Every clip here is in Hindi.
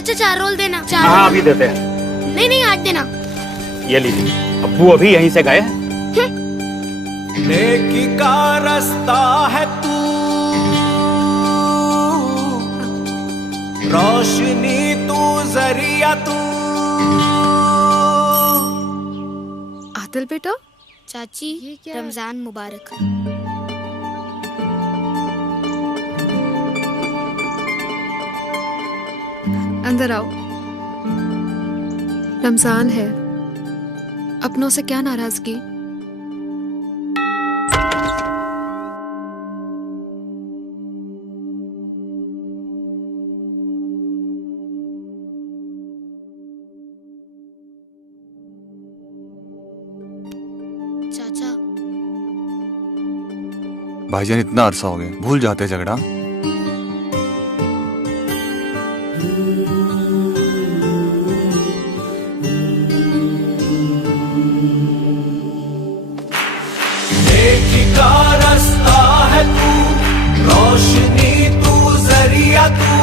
चाचा 4 रोल देना। 4 हाँ अभी देते हैं। नहीं नहीं 8 देना। ये लीजिए, अब्बू अभी यहीं से गए हैं। नेकी का रास्ता है तू, रोशनी तू, जरिया तू। आदिल बेटा, चाची रमजान मुबारक। अंदर आओ। रमजान है, अपनों से क्या नाराजगी? चाचा भाईजान इतना अरसा हो गया, भूल जाते झगड़ा। नेकी का रास्ता है तू, रोशनी तू, जरिया तू।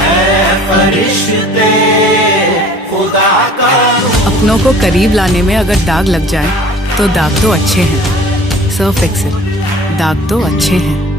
ऐ फरिश्ते खुदा का। अपनों को करीब लाने में अगर दाग लग जाए तो दाग तो अच्छे हैं। सर्फ एक्सेल, दाग तो अच्छे हैं।